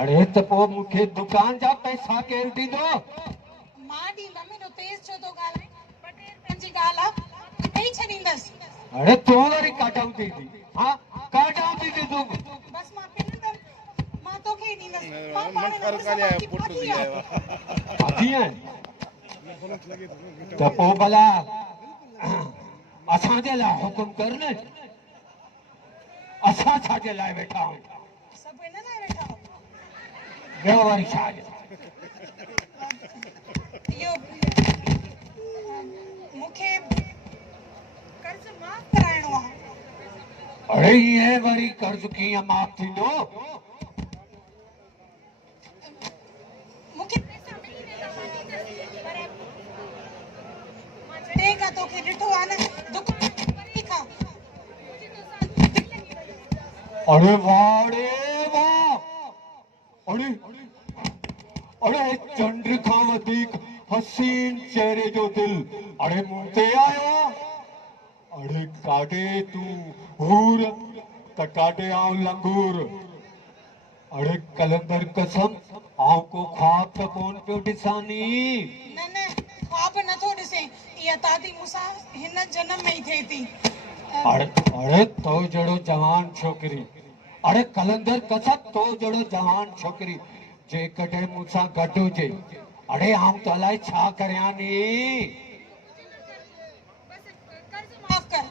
अरे तो पो मुखे दुकान जा पैसा केर दीदो मां ॾींदमि एॾो तेज़ छो थो ॻाल्हाए ॿ टे रुपयनि जी ॻाल्हि आहे ॾेई छॾींदसि अरे तू वरी काटाऊ दीदी हाँ काटाऊ दीदी तू बसि मां पिनंदमि मां तोखे ई ॾींदसि मां मन पाण फर्क आ बाक़ी पुट बाक़ी दिया आहे आती है तो पो भला असां जे लाइ हुकुम कर न असां छा जे लाइ वेठा आहियूं सभु हिन लाइ वेठा हो ॿियो वरी छा इहो मूंखे कर्ज़ माफ़ कराइणो आहे अरे ये वरी कर्ज कीअं माफ़ थींदो मूंखे पैसा मिली वेंदा पर मां जॾहिं खां तोखे ॾिठो आहे न दुकान परे खां अरे वाह रे वाह अरे अरे चंड खां वधीक हसीन चेहरे जो दिल अरे मुंह ते आयो अरे काटे तू हूर त काटे आऊं लंगूर अरे कलंदर कसम आऊं को ख्वाब त कोन पियो ॾिसानी न न ख्वाब नथो ॾिसे इहा तादी मूंसां हिन जन्म में ई थिए थी अरे तो जड़ो जवान छोकरी अरे कलंदर कसम तो जड़ो जवान छोकरी जे कॾहिं मूंसां गॾु हुजे अरे आऊं त अलाए छा करियां नी कर्ज़ माफ़ कर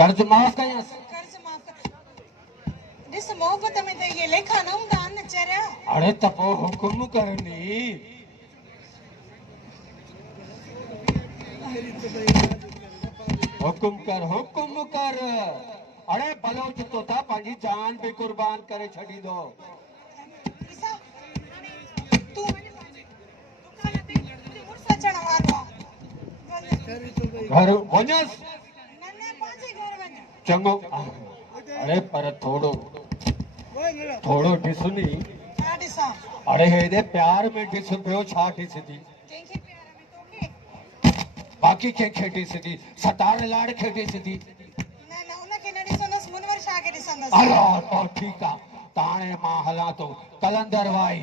कर्ज माफ़ कयांसि कर्ज़ माफ़ कर ॾिस मोहबत में त इहे लेखा न हूंदा आहिनि न चरिया अरे त पोइ हुकुम करनी हुकुम कर अरे बलोच तो था पंहिंजी जान भी कुर्बान करे छॾी दो ॾिसा तूं दुकान ते मुड़ुसु अचण वारो आहे घर वञसि न न पंहिंजे घर वञ चङो अरे पर थोड़ो ॾिसनी छा ॾिसां अरे हेॾे प्यार में ॾिस पियो छा ॾिसंदी कंहिंखे प्यार में तोखे बाक़ी कंहिंखे ॾिसंदी सतार लाड़ खे ॾिसंदी न न उनखे न ॾिसंदसि मुनवर शाह खे ॾिसंदसि हलो तो ठीकु आहे त हाणे मां हलां थो कलंदर वाई